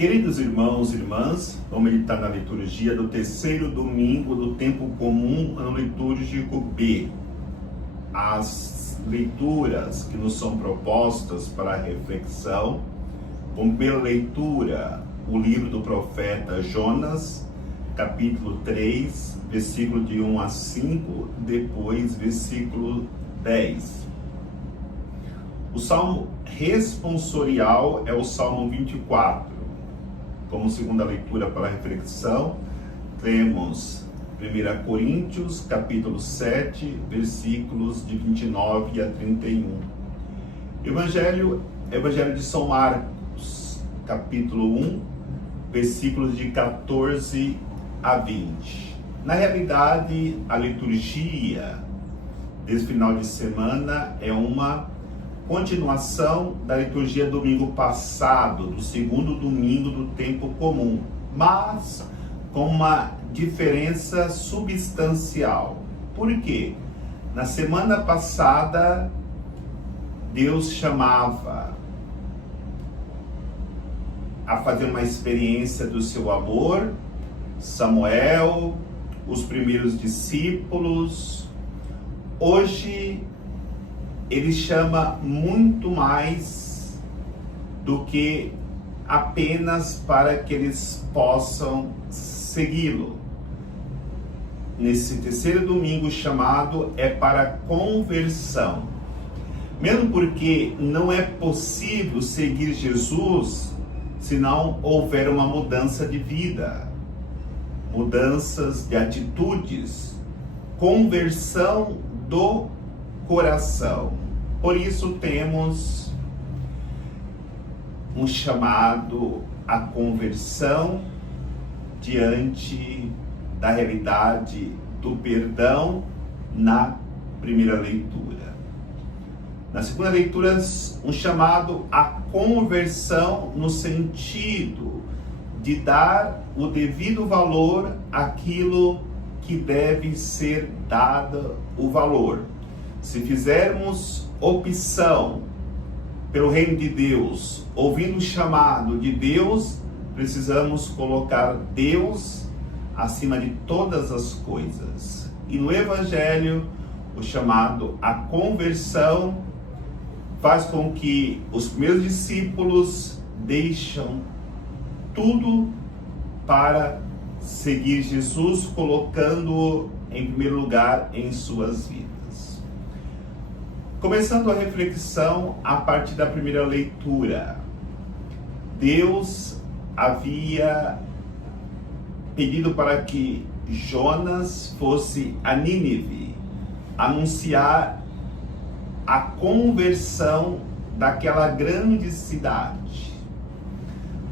Queridos irmãos e irmãs, vamos meditar na liturgia do terceiro domingo do tempo comum, ano litúrgico B. As leituras que nos são propostas para a reflexão, como pela leitura, o livro do profeta Jonas, capítulo 3, versículo de 1 a 5, depois versículo 10. O salmo responsorial é o salmo 24. Como segunda leitura para a reflexão, temos 1 Coríntios, capítulo 7, versículos de 29 a 31. Evangelho de São Marcos, capítulo 1, versículos de 14 a 20. Na realidade, a liturgia desse final de semana é uma continuação da liturgia do domingo passado, do segundo domingo do tempo comum, mas com uma diferença substancial. Por quê? Na semana passada, Deus chamava a fazer uma experiência do seu amor, Samuel, os primeiros discípulos. Hoje, ele chama muito mais do que apenas para que eles possam segui-lo. Nesse terceiro domingo, o chamado é para conversão. Mesmo porque não é possível seguir Jesus se não houver uma mudança de vida, mudanças de atitudes, conversão do coração. Por isso temos um chamado à conversão diante da realidade do perdão na primeira leitura. Na segunda leitura, um chamado à conversão no sentido de dar o devido valor àquilo que deve ser dado o valor. Se fizermos opção pelo reino de Deus, ouvindo o chamado de Deus, precisamos colocar Deus acima de todas as coisas. E no Evangelho, o chamado à conversão faz com que os primeiros discípulos deixam tudo para seguir Jesus, colocando-o em primeiro lugar em suas vidas. Começando a reflexão a partir da primeira leitura, Deus havia pedido para que Jonas fosse a Nínive anunciar a conversão daquela grande cidade.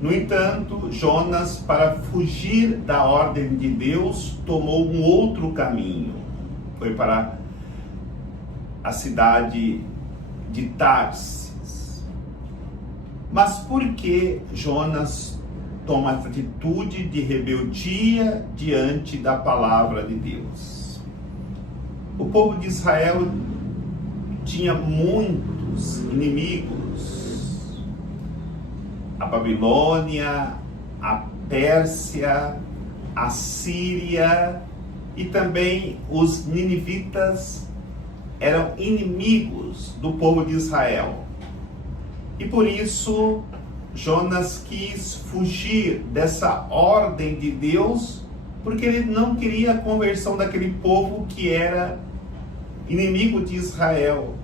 No entanto, Jonas, para fugir da ordem de Deus, tomou um outro caminho. Foi para a cidade de Tarsis. Mas por que Jonas toma essa atitude de rebeldia diante da palavra de Deus? O povo de Israel tinha muitos inimigos. A Babilônia, a Pérsia, a Síria e também os ninivitas eram inimigos do povo de Israel. E por isso, Jonas quis fugir dessa ordem de Deus, porque ele não queria a conversão daquele povo que era inimigo de Israel.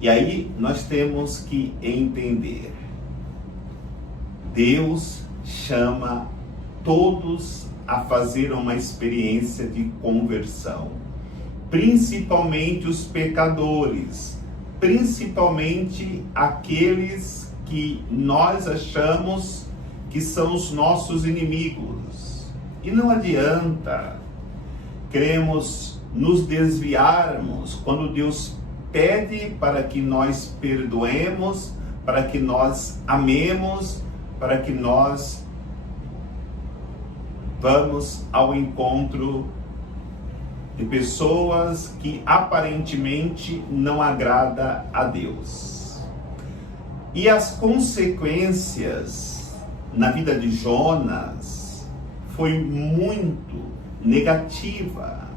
E aí nós temos que entender. Deus chama todos a fazer uma experiência de conversão. Principalmente os pecadores, principalmente aqueles que nós achamos que são os nossos inimigos. E não adianta queremos nos desviarmos quando Deus pede para que nós perdoemos, para que nós amemos, para que nós vamos ao encontro de pessoas que aparentemente não agrada a Deus. E as consequências na vida de Jonas foi muito negativa.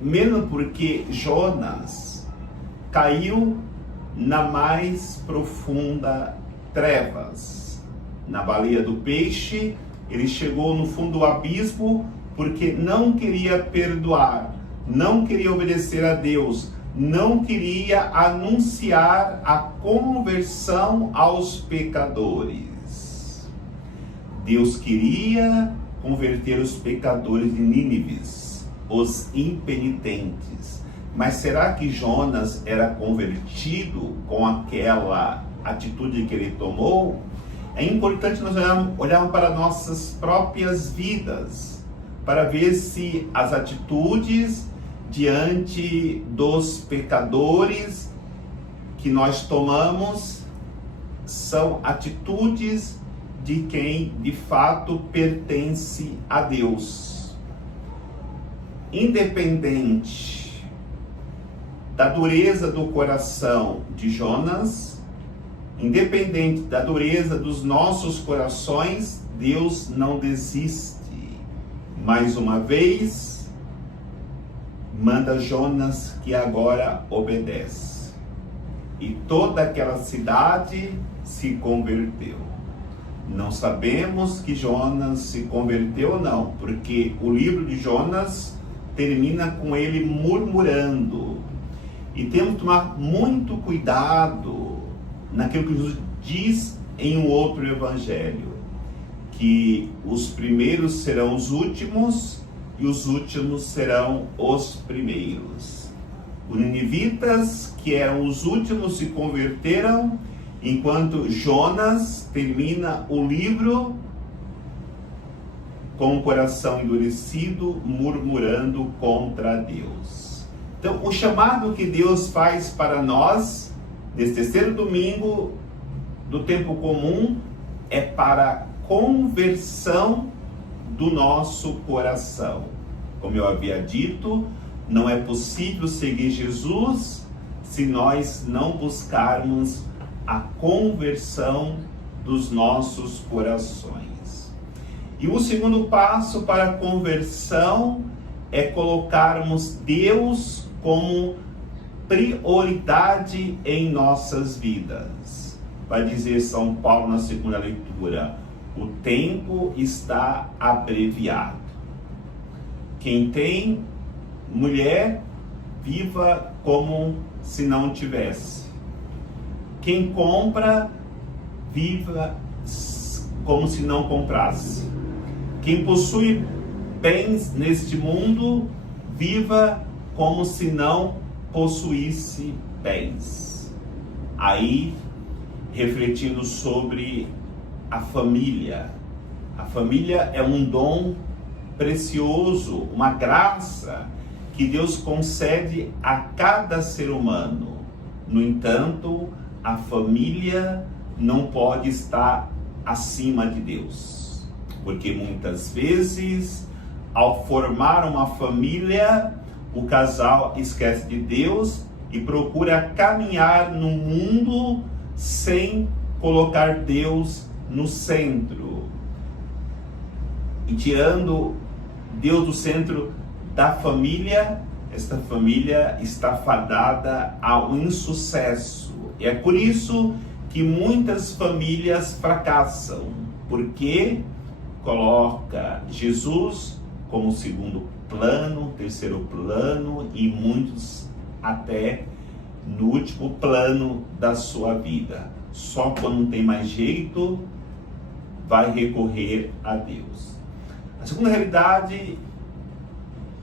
Mesmo porque Jonas caiu na mais profunda trevas. Na baleia do peixe, ele chegou no fundo do abismo porque não queria perdoar, não queria obedecer a Deus, não queria anunciar a conversão aos pecadores. Deus queria converter os pecadores de Nínive, os impenitentes. Mas será que Jonas era convertido com aquela atitude que ele tomou? É importante nós olharmos para nossas próprias vidas, para ver se as atitudes diante dos pecadores que nós tomamos são atitudes de quem de fato pertence a Deus. Independente da dureza do coração de Jonas, independente da dureza dos nossos corações, Deus não desiste. Mais uma vez, manda Jonas que agora obedece. E toda aquela cidade se converteu. Não sabemos que Jonas se converteu ou não, porque o livro de Jonas termina com ele murmurando. E temos que tomar muito cuidado naquilo que Jesus diz em um outro evangelho, que os primeiros serão os últimos e os últimos serão os primeiros. Os ninivitas, que eram os últimos, se converteram, enquanto Jonas termina o livro com o coração endurecido, murmurando contra Deus. Então, o chamado que Deus faz para nós, nesse terceiro domingo do tempo comum, é para conversão do nosso coração. Como eu havia dito, não é possível seguir Jesus se nós não buscarmos a conversão dos nossos corações. E o segundo passo para a conversão é colocarmos Deus como prioridade em nossas vidas. Vai dizer São Paulo na segunda leitura: o tempo está abreviado. Quem tem mulher, viva como se não tivesse. Quem compra, viva como se não comprasse. Quem possui bens neste mundo, viva como se não possuísse bens. Aí, refletindo sobre a família. A família é um dom precioso, uma graça que Deus concede a cada ser humano. No entanto, a família não pode estar acima de Deus, porque muitas vezes, ao formar uma família, o casal esquece de Deus e procura caminhar no mundo sem colocar Deus no centro. E tirando Deus do centro da família, esta família está fadada ao insucesso. E é por isso que muitas famílias fracassam, porque coloca Jesus como segundo plano, terceiro plano e muitos até no último plano da sua vida. Só quando não tem mais jeito, vai recorrer a Deus. A segunda realidade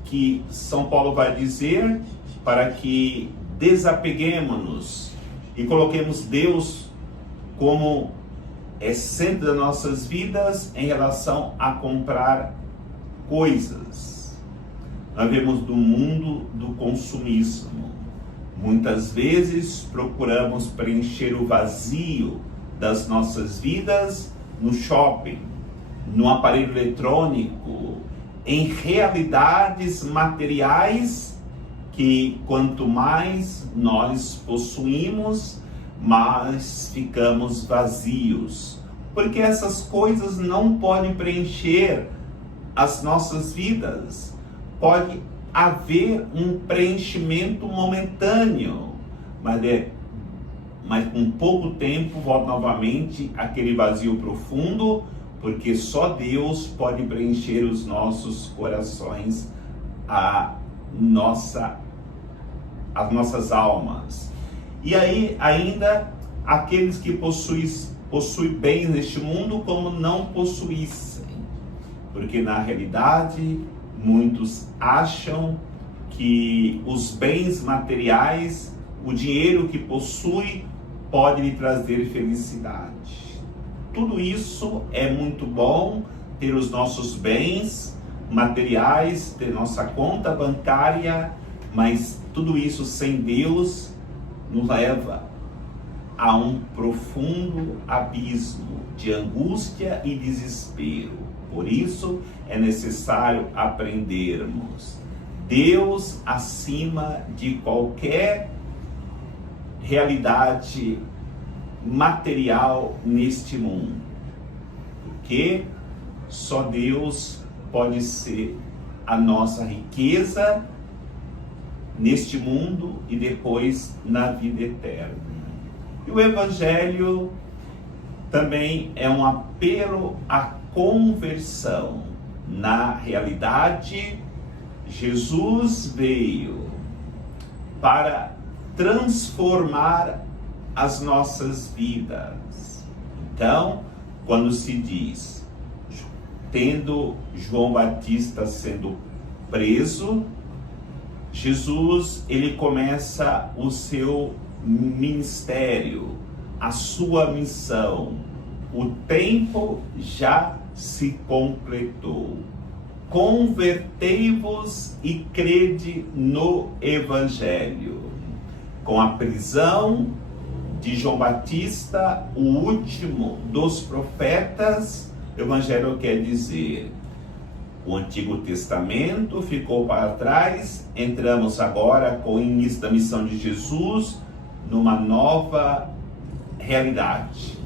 que São Paulo vai dizer, para que desapeguemos-nos e coloquemos Deus como centro das nossas vidas em relação a comprar coisas. Nós vemos do mundo do consumismo. Muitas vezes procuramos preencher o vazio das nossas vidas no shopping, no aparelho eletrônico, em realidades materiais que quanto mais nós possuímos, mas ficamos vazios, porque essas coisas não podem preencher as nossas vidas. Pode haver um preenchimento momentâneo, mas com pouco tempo volta novamente aquele vazio profundo, porque só Deus pode preencher os nossos corações, as nossas almas. E aí ainda aqueles que possuem bens neste mundo como não possuíssem, porque na realidade muitos acham que os bens materiais, o dinheiro que possui, pode lhe trazer felicidade. Tudo isso é muito bom, ter os nossos bens materiais, ter nossa conta bancária, mas tudo isso sem Deus nos leva a um profundo abismo de angústia e desespero. Por isso é necessário aprendermos Deus acima de qualquer realidade material neste mundo, porque só Deus pode ser a nossa riqueza neste mundo e depois na vida eterna. E o Evangelho também é um apelo à conversão. Na realidade, Jesus veio para transformar as nossas vidas. Então, quando se diz, tendo João Batista sendo preso, Jesus, ele começa o seu ministério, a sua missão. O tempo já se completou. Convertei-vos e crede no Evangelho. Com a prisão de João Batista, o último dos profetas, o Evangelho quer dizer: o Antigo Testamento ficou para trás, entramos agora com o início da missão de Jesus numa nova realidade.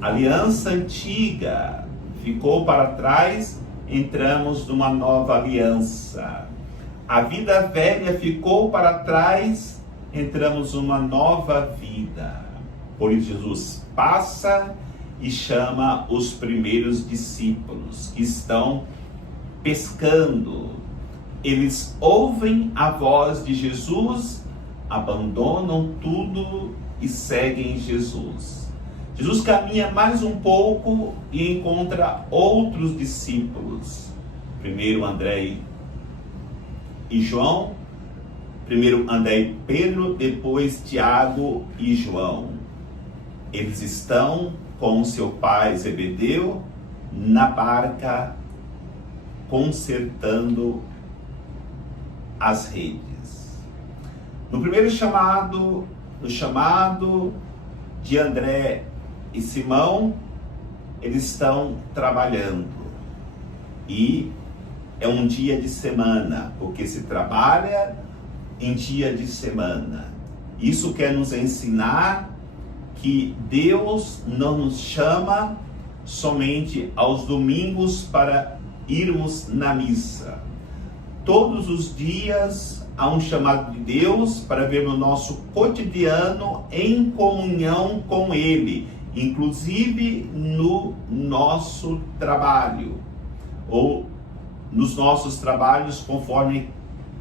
A aliança antiga ficou para trás, entramos numa nova aliança. A vida velha ficou para trás, entramos numa nova vida. Por isso Jesus passa e chama os primeiros discípulos que estão pescando. Eles ouvem a voz de Jesus, abandonam tudo e seguem Jesus. Jesus caminha mais um pouco e encontra outros discípulos. Primeiro André e João, primeiro André e Pedro, depois Tiago e João. Eles estão com seu pai Zebedeu na barca, consertando as redes. No primeiro chamado, no chamado de André e Simão, eles estão trabalhando. E é um dia de semana, porque se trabalha em dia de semana. Isso quer nos ensinar que Deus não nos chama somente aos domingos para irmos na missa. Todos os dias há um chamado de Deus para ver no nosso cotidiano em comunhão com Ele, inclusive no nosso trabalho, ou nos nossos trabalhos conforme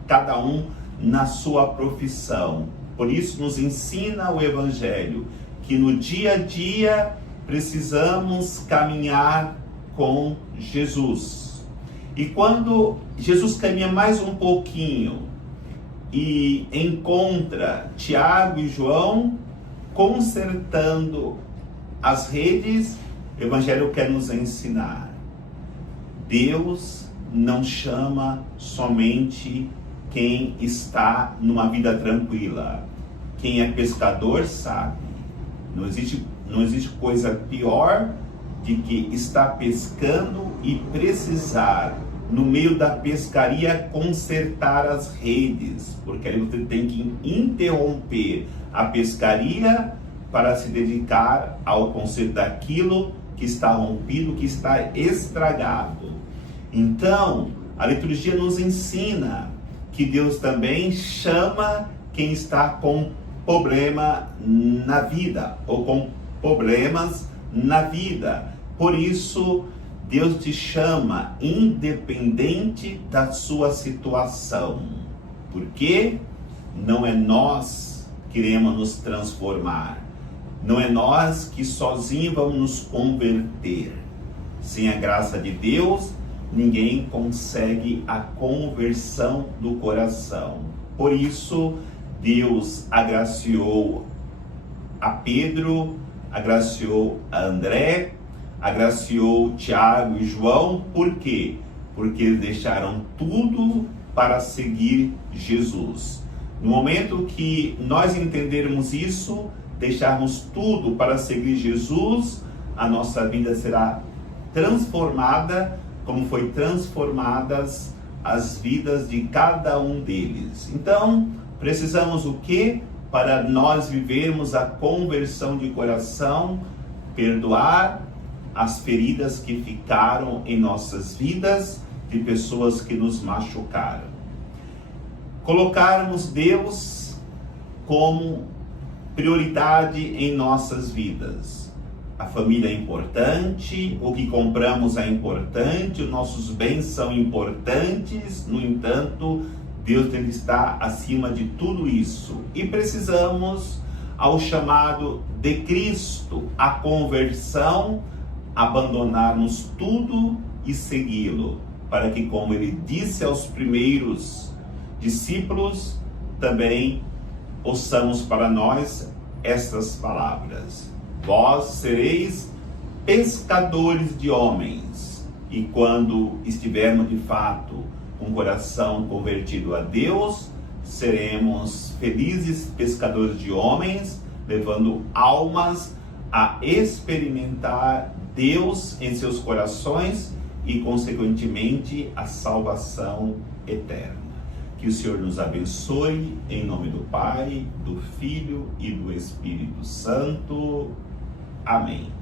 cada um na sua profissão. Por isso nos ensina o Evangelho, que no dia a dia precisamos caminhar com Jesus. E quando Jesus caminha mais um pouquinho e encontra Tiago e João consertando as redes, o Evangelho quer nos ensinar: Deus não chama somente quem está numa vida tranquila. Quem é pescador sabe. Não existe coisa pior de que estar pescando e precisar, no meio da pescaria, consertar as redes, porque aí você tem que interromper a pescaria para se dedicar ao conserto daquilo que está rompido, que está estragado. Então, a liturgia nos ensina que Deus também chama quem está com problema na vida, ou com problemas na vida. Por isso, Deus te chama independente da sua situação. Porque não é nós que queremos nos transformar. Não é nós que sozinhos vamos nos converter. Sem a graça de Deus, ninguém consegue a conversão do coração. Por isso, Deus agraciou a Pedro, agraciou a André, agraciou Tiago e João. Por quê? Porque eles deixaram tudo para seguir Jesus. No momento que nós entendermos isso, deixarmos tudo para seguir Jesus, a nossa vida será transformada, como foi transformadas as vidas de cada um deles. Então, precisamos o quê? Para nós vivermos a conversão de coração, perdoar as feridas que ficaram em nossas vidas, de pessoas que nos machucaram. Colocarmos Deus como prioridade em nossas vidas. A família é importante, o que compramos é importante, os nossos bens são importantes, no entanto, Deus tem que estar acima de tudo isso. E precisamos, ao chamado de Cristo, a conversão, abandonarmos tudo e segui-lo, para que, como ele disse aos primeiros discípulos, também ouçamos para nós estas palavras: vós sereis pescadores de homens. E quando estivermos de fato com o coração convertido a Deus, seremos felizes pescadores de homens, levando almas a experimentar Deus em seus corações e, consequentemente, a salvação eterna. Que o Senhor nos abençoe, em nome do Pai, do Filho e do Espírito Santo. Amém.